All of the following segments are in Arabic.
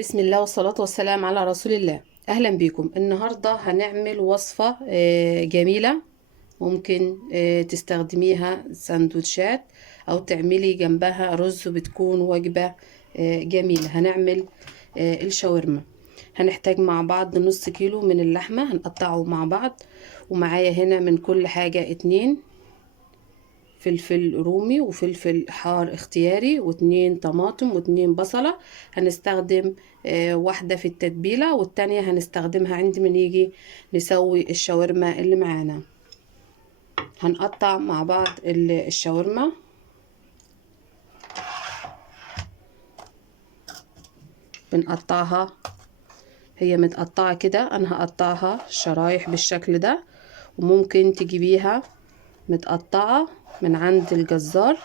بسم الله والصلاة والسلام على رسول الله. أهلا بكم. النهاردة هنعمل وصفة جميلة. ممكن تستخدميها سندوتشات أو تعملي جنبها رز، بتكون وجبة جميلة. هنعمل الشاورما. هنحتاج مع بعض نص كيلو من اللحمة، هنقطعه مع بعض. ومعايا هنا من كل حاجة 2 فلفل رومي وفلفل حار اختياري و2 طماطم و2 بصلة. هنستخدم واحدة في التتبيلة والتانية هنستخدمها عند ما نيجي نسوي الشاورما اللي معانا. هنقطع مع بعض الشاورما. بنقطعها، هي متقطعة كده، انا هقطعها شرايح بالشكل ده. وممكن تجيبيها متقطعة من عند الجزار،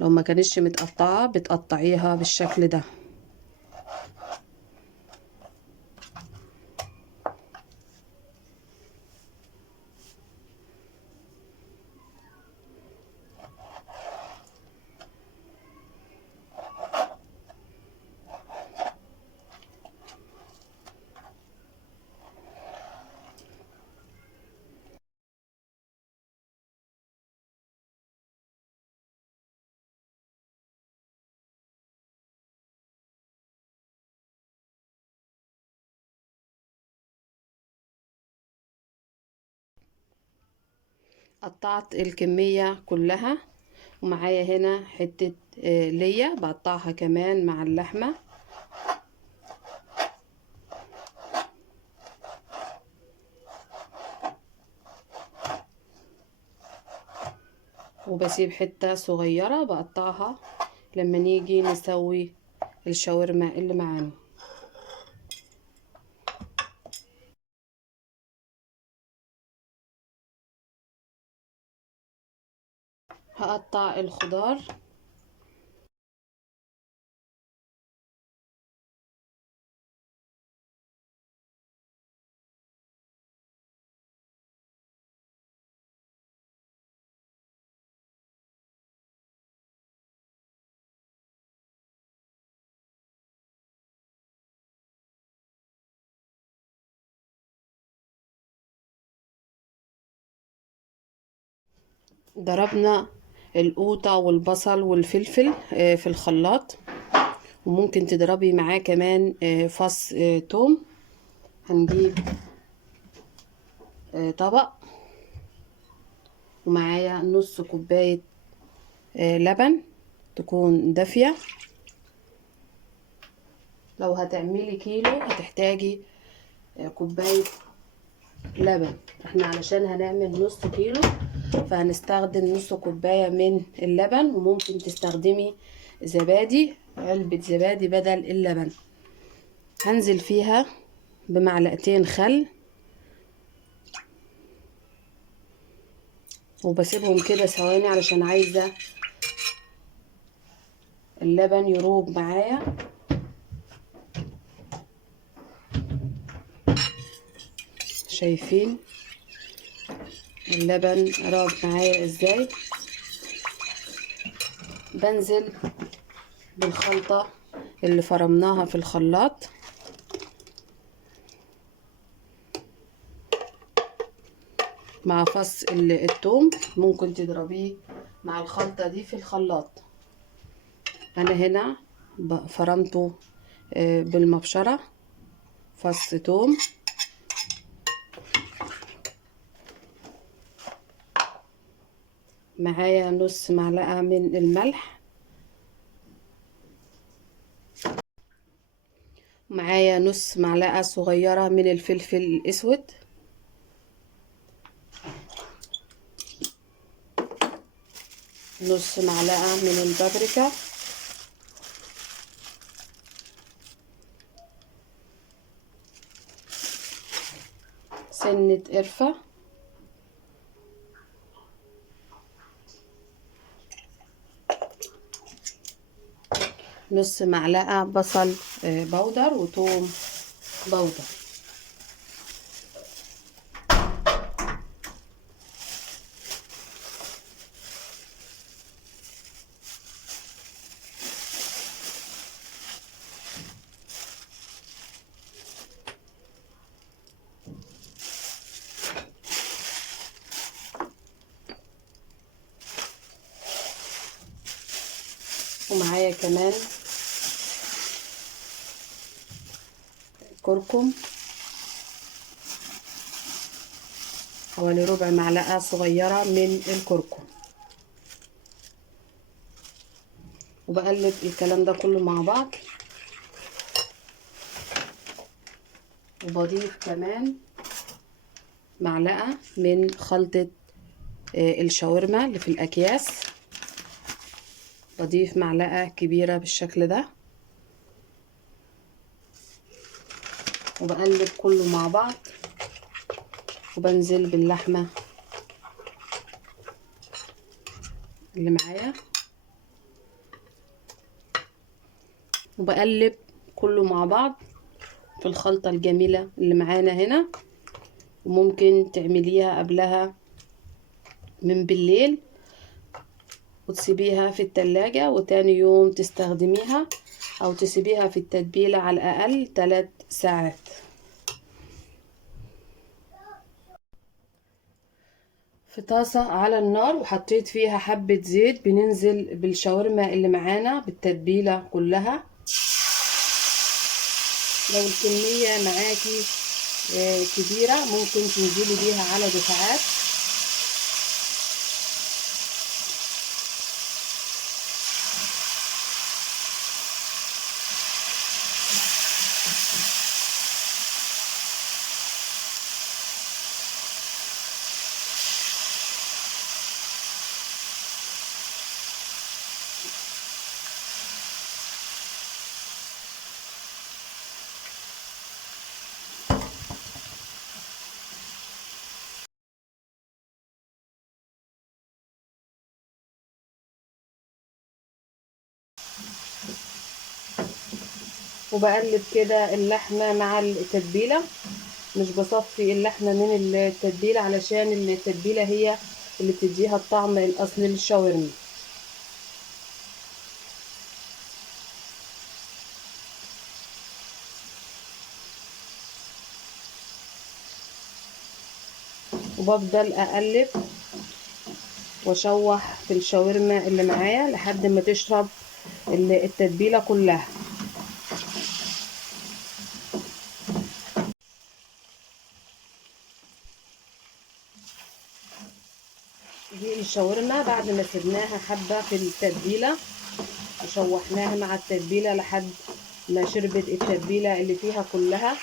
لو ما كانتش متقطعة بتقطعيها بالشكل ده. قطعت الكمية كلها، ومعايا هنا حتة ليا بقطعها كمان مع اللحمة. وبسيب حتة صغيرة بقطعها لما نيجي نسوي الشاورما اللي معانا. هقطع الخضار. ضربنا القوطة والبصل والفلفل في الخلاط، وممكن تضربي معاه كمان فص توم. هنجيب طبق، ومعايا نص كوباية لبن تكون دافية. لو هتعملي كيلو هتحتاجي كوباية لبن. احنا علشان هنعمل نص كيلو فهنستخدم نص كوباية من اللبن، وممكن تستخدمي زبادي، علبة زبادي بدل اللبن. هنزل فيها بمعلقتين خل، وبسيبهم كده ثواني علشان عايزة اللبن يروب معايا. شايفين اللبن راب معايا ازاي؟ بنزل بالخلطة اللي فرمناها في الخلاط مع فص الثوم، ممكن تضربيه مع الخلطة دي في الخلاط. انا هنا فرمته بالمبشرة فص ثوم، معايا نص معلقة من الملح، معايا نص معلقة صغيرة من الفلفل الاسود، نص معلقة من البابريكا، سنة قرفة، نص معلقة بصل بودر وثوم بودر. ومعايا كمان كركم حوالي ربع معلقة صغيرة من الكركم. وبقلب الكلام ده كله مع بعض، وبضيف كمان معلقة من خلطة الشاورما اللي في الأكياس. بضيف معلقة كبيرة بالشكل ده، وبقلب كله مع بعض، وبنزل باللحمة اللي معايا، وبقلب كله مع بعض في الخلطة الجميلة اللي معانا هنا. وممكن تعمليها قبلها من بالليل وتسيبيها في التلاجة، وتاني يوم تستخدميها، او تسيبيها في التتبيلة على الاقل 3 ساعات. في طاسة على النار وحطيت فيها حبة زيت، بننزل بالشاورما اللي معانا بالتتبيلة كلها. لو الكمية معاكي كبيرة ممكن تنزلي بيها على دفعات. وبقلب كده اللحمة مع التتبيلة، مش بصفي اللحمة من التتبيلة علشان التتبيلة هي اللي بتديها الطعم الأصلي للشاورما. وبفضل أقلب واشوح في الشاورما اللي معايا لحد ما تشرب التتبيلة كلها. دي الشاورما بعد ما سيبناها حبة في التتبيلة وشوحناها مع التتبيلة لحد ما شربت التتبيلة اللي فيها كلها.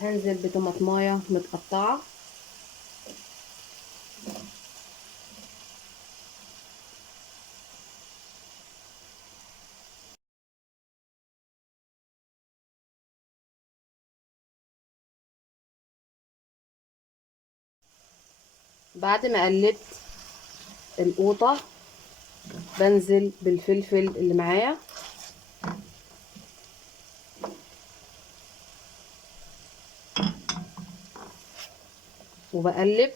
هنزل بطماطمايه متقطعة، بعد ما قلبت القوطة بنزل بالفلفل اللي معايا، وبقلب.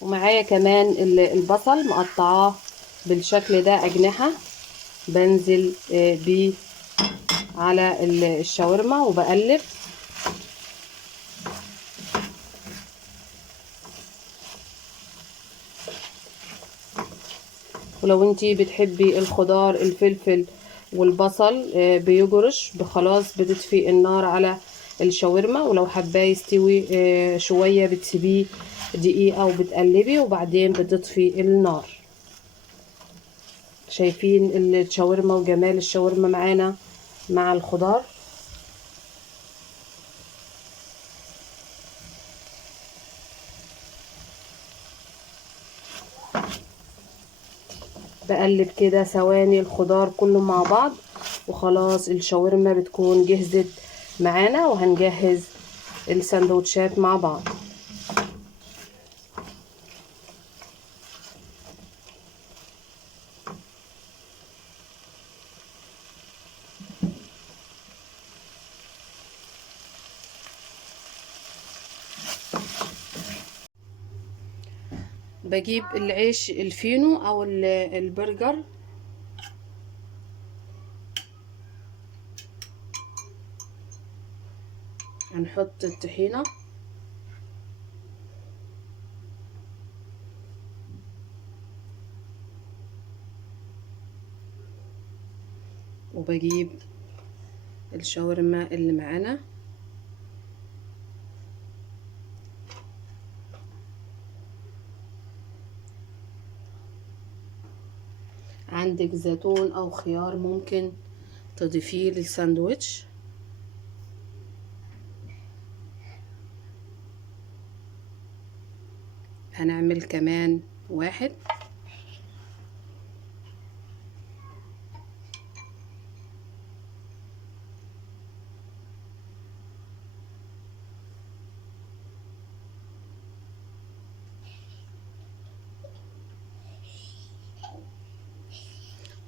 ومعايا كمان البصل مقطعاه بالشكل ده أجنحة، بنزل بيه على الشاورما وبقلب. ولو انتي بتحبي الخضار الفلفل والبصل بيجرش بخلاص بتطفي النار على الشاورما. ولو حباه يستوي شوية بتسيبيه دقيقة وبتقلبي وبعدين بتطفي النار. شايفين الشاورما وجمال الشاورما معانا مع الخضار. بقلب كده ثواني الخضار كله مع بعض وخلاص الشاورما بتكون جهزت معانا، وهنجهز السندوتشات مع بعض. بجيب العيش الفينو او البرجر، بنحط الطحينة وبجيب الشاورما اللي معانا، عندك زيتون او خيار ممكن تضيفيه للساندوتش. هنعمل كمان واحد.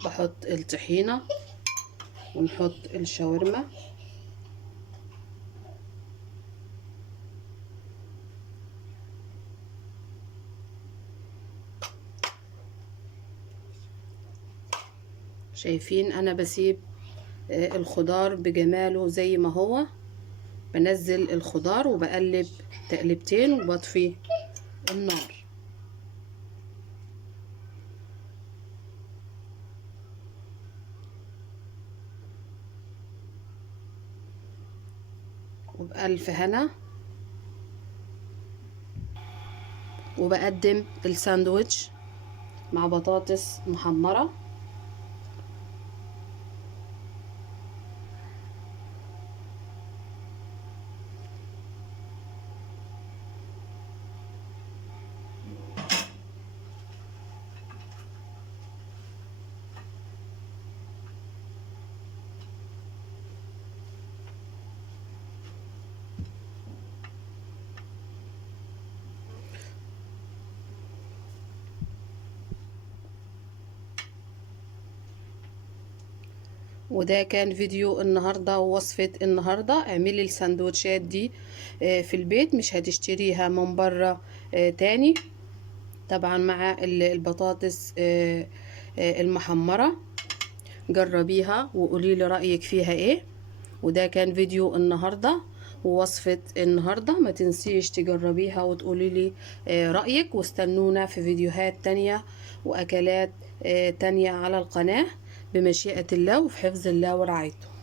بحط الطحينة ونحط الشاورما، شايفين انا بسيب الخضار بجماله زي ما هو، بنزل الخضار وبقلب تقلبتين وبطفي النار. وبألف هنا. وبقدم الساندوتش مع بطاطس محمرة. وده كان فيديو النهاردة ووصفة النهاردة. اعملي السندوتشات دي في البيت، مش هتشتريها من بره تاني، طبعا مع البطاطس المحمرة. جربيها وقولي لي رأيك فيها ايه. وده كان فيديو النهاردة ووصفة النهاردة. ما تنسيش تجربيها وتقولي لي رأيك، واستنونا في فيديوهات تانية وأكلات تانية على القناة بمشيئة الله وفي حفظ الله ورعايته.